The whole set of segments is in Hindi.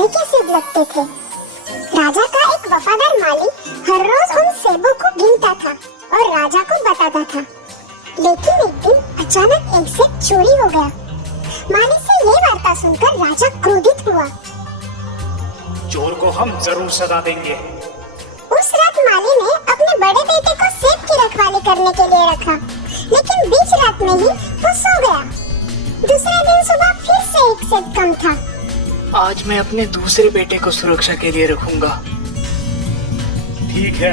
सोने के सेब लगते थे। राजा का एक वफादार माली हर रोज उन सेबों को गिनता था और राजा को बताता था। लेकिन एक दिन अचानक एक सेब चोरी हो गया। माली से ये वार्ता सुनकर राजा क्रोधित हुआ। चोर को हम जरूर सजा देंगे। उस रात माली ने अपने बड़े बेटे को सेब की रखवाली करने के लिए रखा, लेकिन बीच रात में ही वो सो गया। दूसरे दिन सुबह फिर से एक सेब कम था। आज मैं अपने दूसरे बेटे को सुरक्षा के लिए रखूंगा। ठीक है।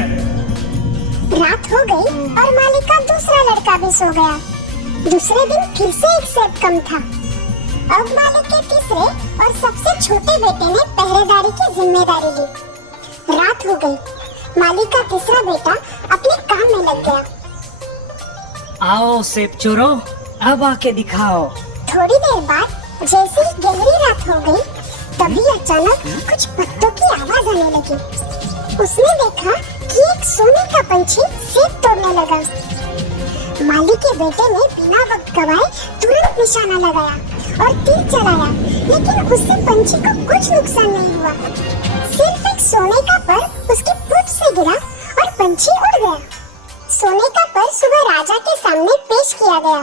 रात हो गई और माली का दूसरा लड़का भी सो गया। दूसरे दिन फिर से एक सेब कम था। अब माली के तीसरे और सबसे छोटे बेटे ने पहरेदारी की जिम्मेदारी ली। रात हो गई। माली का तीसरा बेटा अपने काम में लग गया। आओ सेब चोरों, अब आके दिखाओ। थोड़ी देर बाद जैसे ही गहरी रात हो गई, तभी अचानक कुछ पत्तों की आवाज आने लगी। उसने देखा कि एक सोने का पंछी सेब तोड़ने लगा। माली के बेटे ने बिना वक्त गवाए तुरंत निशाना लगाया और तीर चलाया, लेकिन उससे पंछी को कुछ नुकसान नहीं हुआ। सिर्फ एक सोने का पर उसकी पूंछ से गिरा और पंछी उड़ गया। सोने का पर सुबह राजा के सामने पेश किया गया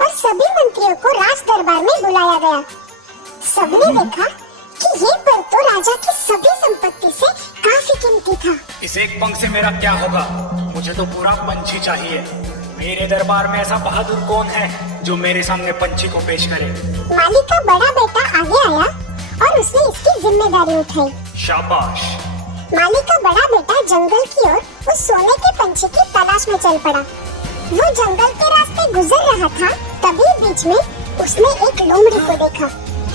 और सभी मंत्रियों को राज दरबार में बुलाया गया। सबने देखा कि ये पर तो राजा की सभी संपत्ति से काफी कीमती था। इस एक पंख से मेरा क्या होगा? मुझे तो पूरा पंछी चाहिए। मेरे दरबार में ऐसा बहादुर कौन है जो मेरे सामने पंछी को पेश करे? माली का बड़ा बेटा आगे आया और उसने इसकी जिम्मेदारी उठाई। शाबाश। माली का बड़ा बेटा जंगल की ओर उस सोने के पंछी की तलाश में चल पड़ा। वो जंगल के रास्ते गुजर रहा था, तभी बीच में उसने एक लोमड़ी को देखा।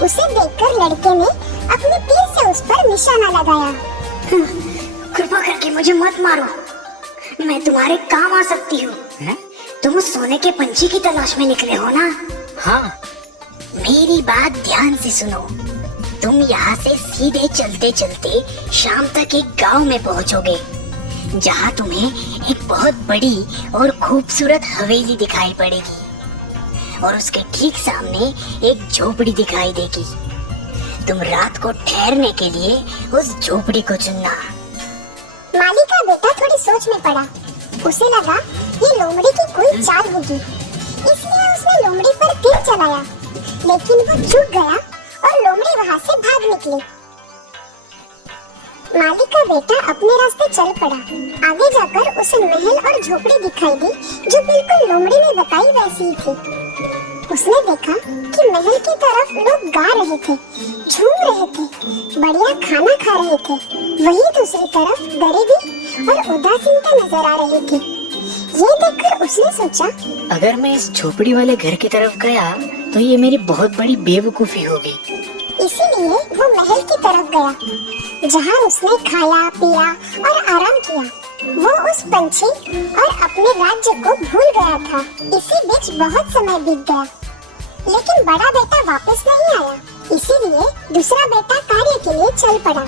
उसे देखकर लड़के ने अपने तीर से उस पर निशाना लगाया। कृपा करके मुझे मत मारो, मैं तुम्हारे काम आ सकती हूँ। तुम उस सोने के पंछी की तलाश में निकले हो ना? हाँ। मेरी बात ध्यान से सुनो। तुम यहाँ से सीधे चलते चलते शाम तक एक गांव में पहुँचोगे, जहाँ तुम्हें एक बहुत बड़ी और खूबसूरत हवेली दिखाई पड़ेगी और उसके ठीक सामने एक झोपड़ी दिखाई देगी। तुम रात को ठहरने के लिए उस झोपड़ी को चुनना। माली का बेटा थोड़ी सोच में पड़ा। उसे लगा ये लोमड़ी की कोई चाल होगी, इसलिए उसने लोमड़ी पर तीर चलाया, लेकिन वो चूक गया और लोमड़ी वहाँ से भाग निकली। माली का बेटा अपने रास्ते चल पड़ा। आगे जाकर उसे महल और झोपड़ी दिखाई दी जो बिल्कुल लोमड़ी ने बताई वैसी ही थी। उसने देखा कि महल की तरफ लोग गा रहे थे, झूम रहे थे, बढ़िया खाना खा रहे थे। वहीं दूसरी तरफ गरीबी और उदासीनता नजर आ रही थी। ये देखकर उसने सोचा, अगर मैं इस झोपड़ी वाले घर की तरफ गया तो ये मेरी बहुत बड़ी बेवकूफी होगी। इसीलिए वो महल की तरफ गया, जहाँ उसने खाया पिया और आराम किया। वो उस पंछी और अपने राज्य को भूल गया था। इसी बीच बहुत समय बीत गया, लेकिन बड़ा बेटा वापस नहीं आया। इसीलिए दूसरा बेटा कार्य के लिए चल पड़ा।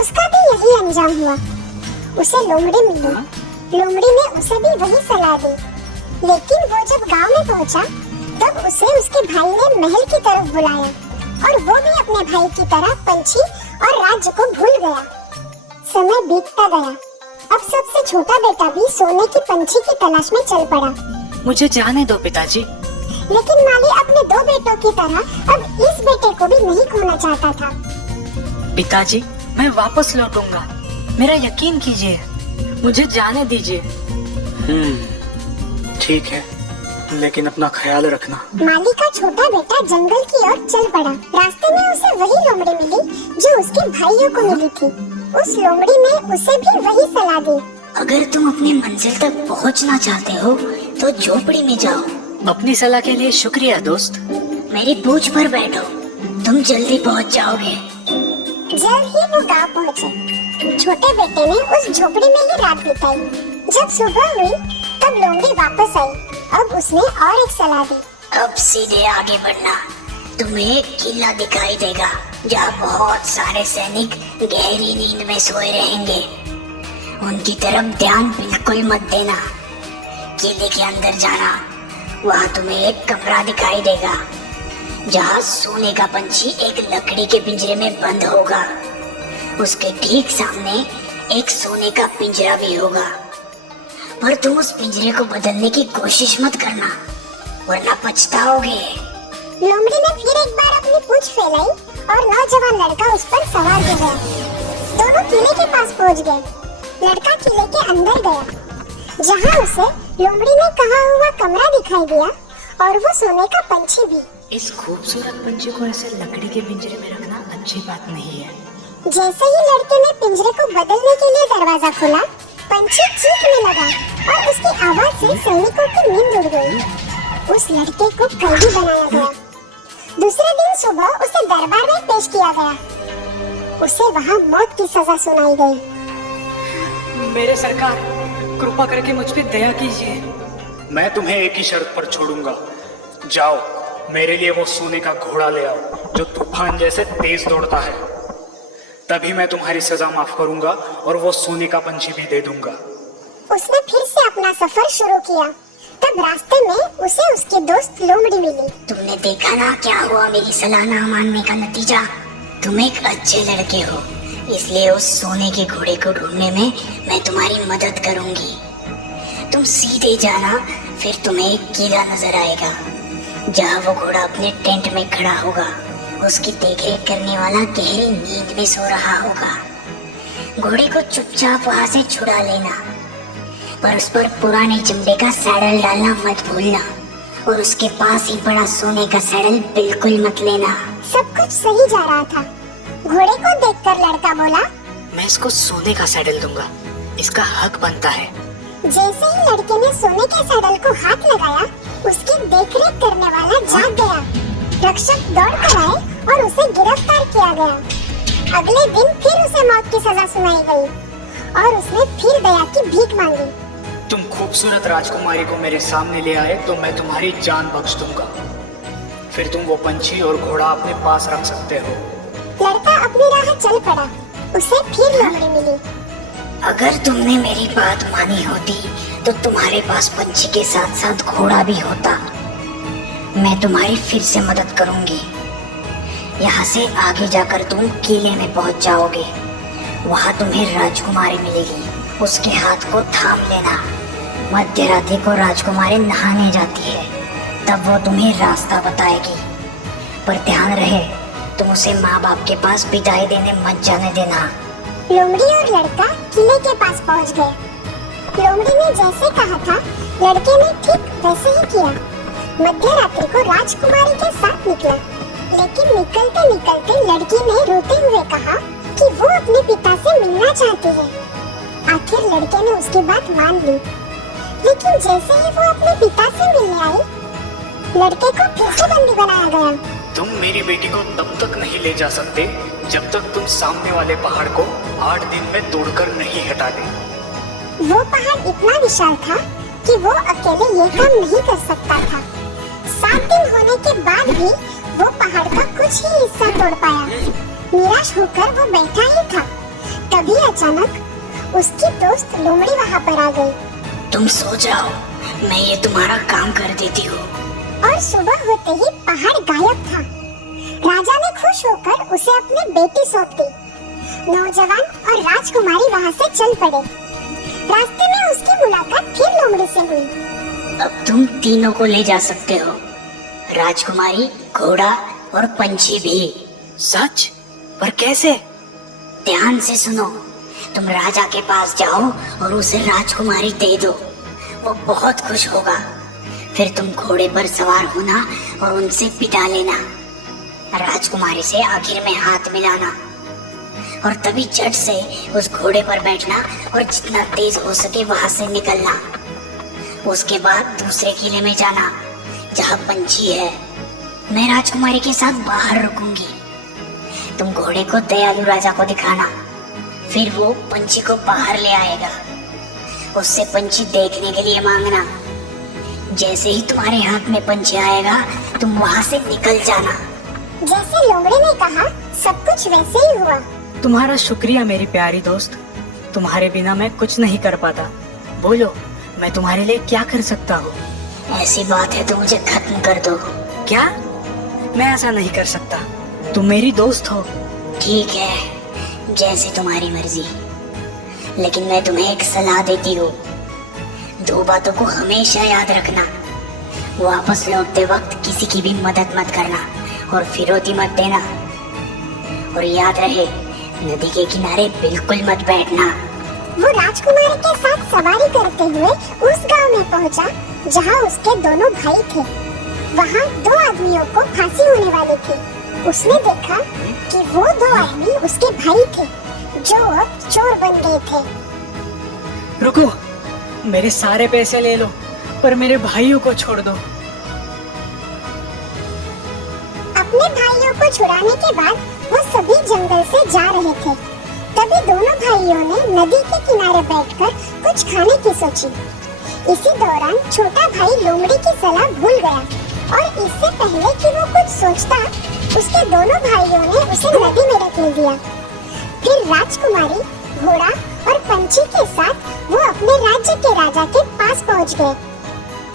उसका भी यही अंजाम हुआ। उसे लोमड़ी मिली। लोमड़ी ने उसे भी वही सलाह दी, लेकिन वो जब गांव में पहुंचा, तब उसे उसके भाई ने महल की तरफ बुलाया और वो भी अपने भाई की तरह पंछी और राज्य को भूल गया। समय बीतता गया। अब सबसे छोटा बेटा भी सोने की पंछी की तलाश में चल पड़ा। मुझे जाने दो पिताजी। लेकिन माली अपने दो बेटों की तरह अब इस बेटे को भी नहीं खोना चाहता था। पिताजी, मैं वापस लौटूंगा, मेरा यकीन कीजिए, मुझे जाने दीजिए। ठीक है, लेकिन अपना ख्याल रखना। माली का छोटा बेटा जंगल की ओर चल पड़ा। रास्ते में उसे वही लोमड़ी मिली जो उसके भाइयों को मिली थी। उस लोमड़ी ने उसे भी वही सलाह दी। अगर तुम अपनी मंजिल तक पहुंचना चाहते हो तो झोपड़ी में जाओ। अपनी सलाह के लिए शुक्रिया दोस्त। मेरी पूंछ पर बैठो, तुम जल्दी पहुंच जाओगे। जल्द ही वो गांव पहुंचे। छोटे बेटे ने उस झोपड़ी में ही रात बिताई। जब सुबह हुई तब लोमड़ी वापस आई। अब उसने और एक सलाह दी। अब सीधे आगे बढ़ना, तुम्हें एक किला दिखाई देगा जहाँ बहुत सारे सैनिक गहरी नींद में सोए रहेंगे। उनकी तरफ ध्यान बिल्कुल मत देना। किले के अंदर जाना, वहाँ तुम्हें एक कमरा दिखाई देगा जहाँ सोने का पंछी एक लकड़ी के पिंजरे में बंद होगा। उसके ठीक सामने एक सोने का पिंजरा भी होगा, पर तुम उस पिंजरे को बदलने की कोशिश मत करना, वरना पछताओगे। लोमड़ी ने फिर एक बार अपनी पूंछ फैलाई और नौजवान लड़का उस पर सवार हो गया। दोनों किले के पास पहुंच गए। लड़का किले के अंदर गया, जहां उसे लोमड़ी ने कहा हुआ कमरा दिखाई दिया और वो सोने का पंछी भी। इस खूबसूरत पंछी को ऐसे लकड़ी के पिंजरे में रखना अच्छी बात नहीं है। जैसे ही लड़के ने पिंजरे को बदलने के लिए दरवाजा खोला, पंछी चीखने लगा और उसकी आवाज से सैनिकों की नींद उड़ गई। उस लड़के को कैदी बनाया गया। दूसरे दिन सुबह उसे दरबार में पेश किया गया। उसे वहाँ मौत की सजा सुनाई गई। मेरे सरकार, कृपा करके मुझ पे दया कीजिए। मैं तुम्हें एक ही शर्त पर छोड़ूंगा। जाओ, मेरे लिए वो सोने का घोड़ा ले आओ जो तूफान जैसे तेज दौड़ता है। तभी मैं तुम्हारी सजा माफ करूंगा और वो सोने का पंछी भी दे दूंगा। उसने फिर से अपना सफर शुरू किया। तब रास्ते में उसे उसकी दोस्त लोमड़ी मिली। तुमने देखा ना क्या हुआ मेरी सलाह ना मानने का नतीजा। तुम एक अच्छे लड़के हो, इसलिए उस सोने के घोड़े को ढूंढने में मैं तुम्हारी मदद करूंगी। तुम सीधे जाना, फिर तुम्हें एक किला नजर आएगा जहाँ वो घोड़ा अपने टेंट में खड़ा होगा। उसकी देखरेख करने वाला गहरी नींद में सो रहा होगा। घोड़े को चुपचाप वहाँ से छुड़ा लेना, पर उस पर पुराने चमड़े का सैडल डालना मत भूलना, और उसके पास ही बड़ा सोने का सैडल बिल्कुल मत लेना। सब कुछ सही जा रहा था। घोड़े को देखकर लड़का बोला, मैं इसको सोने का सैडल दूंगा, इसका हक बनता है। जैसे ही लड़के ने सोने के सैडल को हाथ लगाया, उसकी देखरेख करने वाला जाग गया। रक्षक दौड़ कर आए और उसे गिरफ्तार किया गया। अगले दिन फिर उसे मौत की सजा सुनाई गई और उसने फिर दया की भीख मांगी। तुम खूबसूरत राजकुमारी को मेरे सामने ले आए तो मैं तुम्हारी जान बख्श दूंगा। फिर तुम वो पंछी और घोड़ा अपने पास रख सकते हो। लड़का अपनी राह चल पड़ा। उसे फिर लोमड़ी मिली। अगर तुमने मेरी बात मानी होती तो तुम्हारे पास पंछी के साथ साथ घोड़ा भी होता। मैं तुम्हारी फिर से मदद करूंगी। यहाँ से आगे जाकर तुम किले में पहुँच जाओगे। वहाँ तुम्हें राजकुमारी मिलेगी, उसके हाथ को थाम लेना। मध्य रात्रि को राजकुमारी नहाने जाती है, तब वो तुम्हें रास्ता बताएगी। पर ध्यान रहे, तुम उसे माँ बाप के पास विदाई देने मत जाने देना। लोमड़ी और लड़का किले के पास पहुंच गए। लोमड़ी ने जैसे कहा था, लड़के ने ठीक वैसे ही किया। मध्य रात्रि को राजकुमारी के साथ निकला, लेकिन निकलते निकलते लड़की ने रोते हुए कहा कि वो अपने पिता से मिलना चाहती है। आखिर लड़के ने उसकी बात मान ली, लेकिन जैसे ही वो अपने पिता से मिलने आई, लड़के को फिर से बंदी बनाया गया। तुम मेरी बेटी को तब तक नहीं ले जा सकते जब तक तुम सामने वाले पहाड़ को 8 दिन में तोड़कर नहीं हटा दे। वो पहाड़ इतना विशाल था कि वो अकेले ये काम नहीं कर सकता था। 7 दिन होने के बाद भी वो पहाड़ का कुछ ही हिस्सा तोड़ पाया। निराश होकर वो बैठा ही था, तभी अचानक उसकी दोस्त लोमड़ी वहाँ पर आ गई। तुम सो जाओ, मैं ये तुम्हारा काम कर देती हूँ। और सुबह होते ही पहाड़ गायब था। राजा ने खुश होकर उसे अपनी बेटी सौंप दी। नौजवान और राजकुमारी वहाँ से चल पड़े। रास्ते में उसकी मुलाकात फिर लोमड़ी से हुई। अब तुम तीनों को ले जा सकते हो, राजकुमारी, घोड़ा और पंछी भी। सच? पर कैसे? ध्यान से सुनो। तुम राजा के पास जाओ और उसे राजकुमारी दे दो, वो बहुत खुश होगा। फिर तुम घोड़े पर सवार होना और उनसे पिटा लेना। राजकुमारी से आखिर में हाथ मिलाना और तभी झट से उस घोड़े पर बैठना और जितना तेज हो सके वहां से निकलना। उसके बाद दूसरे किले में जाना जहाँ पंछी है। मैं राजकुमारी के साथ बाहर रुकूंगी। तुम घोड़े को दयालु राजा को दिखाना, फिर वो पंछी को बाहर ले आएगा। उससे पंछी देखने के लिए मांगना। जैसे ही तुम्हारे हाथ में पंछी आएगा, तुम वहाँ से निकल जाना। जैसे लोमड़ी ने कहा, सब कुछ वैसे ही हुआ। तुम्हारा शुक्रिया मेरी प्यारी दोस्त। तुम्हारे बिना मैं कुछ नहीं कर पाता। बोलो, मैं तुम्हारे लिए क्या कर सकता हूँ? ऐसी बात है तो मुझे खत्म कर दो। क्या? मैं ऐसा नहीं कर सकता। तुम मेरी दोस्त हो। ठीक है, जैसे तुम्हारी मर्जी। लेकिन मैं तुम्हें एक सलाह देती हूँ, 2 बातों को हमेशा याद रखना। वापस लौटते वक्त किसी की भी मदद मत करना और फिरौती मत देना। और याद रहे, नदी के किनारे बिल्कुल मत बैठना। वो राजकुमारी के साथ सवारी करते हुए उस गांव में पहुंचा जहां उसके दोनों भाई थे। वहां 2 आदमियों को फांसी होने वाली थी। उसने देखा कि वो 2 आदमी उसके भाई थे जो अब चोर बन गए थे। रुको, मेरे सारे पैसे ले लो, पर मेरे भाइयों को छोड़ दो। अपने भाइयों को छुड़ाने के बाद वो सभी जंगल से जा रहे थे। तभी दोनों भाइयों ने नदी के किनारे बैठकर कुछ खाने की सोची। इसी दौरान छोटा भाई लोमड़ी की सलाह भूल गया और इससे पहले कि वो कुछ सोचता, उसके दोनों भाइयों ने उसे नदी में ढकेल दिया। फिर राजकुमारी, घोड़ा और पंछी के साथ वो अपने राज्य के राजा के पास पहुंच गए।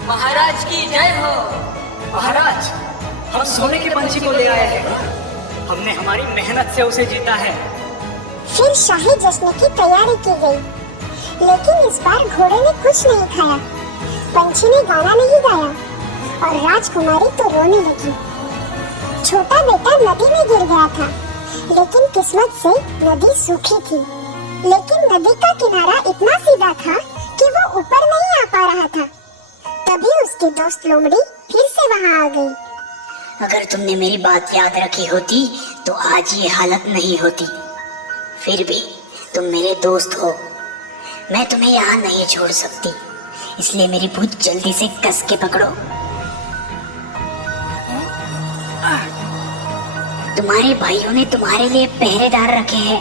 महाराज की जय हो। महाराज, हम सोने के पंछी को ले आए हैं। हमने हमारी मेहनत से उसे जीता है। फिर शाही जश्न की तैयारी की गई, लेकिन इस बार घोड़े ने कुछ नहीं खाया, पंछी ने गाना नहीं गाया और राजकुमारी तो रोने लगी। छोटा बेटा नदी में गिर गया था, लेकिन किस्मत से नदी सूखी थी। लेकिन नदी का किनारा इतना सीधा था कि वो ऊपर नहीं आ पा रहा था। तभी उसकी दोस्त लोमड़ी फिर से वहां आ गई। अगर तुमने मेरी बात याद रखी होती तो आज ये हालत नहीं होती। फिर भी तुम मेरे दोस्त हो, मैं तुम्हें यहाँ नहीं छोड़ सकती, इसलिए मेरी पूंछ जल्दी से कस के पकड़ो। तुम्हारे भाइयों ने तुम्हारे लिए पहरेदार रखे हैं,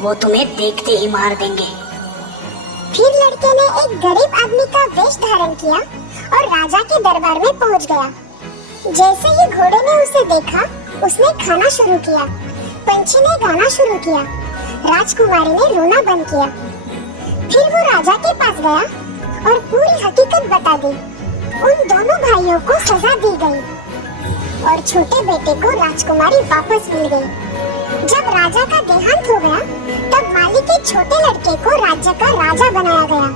वो तुम्हें देखते ही मार देंगे। फिर लड़के ने एक गरीब आदमी का वेश धारण किया और राजा के दरबार में पहुंच गया। जैसे ही घोड़े ने उसे देखा, उसने खाना शुरू किया, पंछी ने गाना शुरू किया, राजकुमारी ने रोना बंद किया। फिर वो राजा के पास गया और पूरी हकीकत बता दी। उन दोनों भाइयों को सजा दी गई और छोटे बेटे को राजकुमारी वापस मिल गई। जब राजा का देहांत हो गया, तब माली के छोटे लड़के को राज्य का राजा बनाया गया।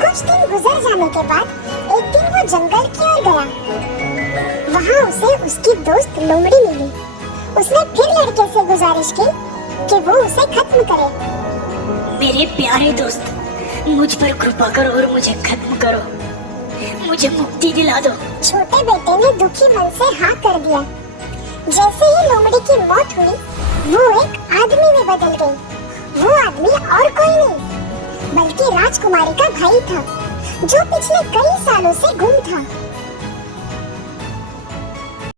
कुछ दिन गुजर जाने के बाद एक दिन वो जंगल की ओर गया। वहाँ उसे उसकी दोस्त लोमड़ी मिली। उसने फिर लड़के से गुजारिश की कि वो उसे खत्म करे। मेरे प्यारे दोस्त, मुझ पर कृपा करो और मुझे खत्म करो, मुझे मुक्ति दिला दो। छोटे बेटे ने दुखी मन से हाँ कर दिया। जैसे ही लोमड़ी की मौत हुई, वो एक आदमी में बदल गई। वो आदमी और कोई नहीं, बल्कि राजकुमारी का भाई था, जो पिछले कई सालों से गुम था।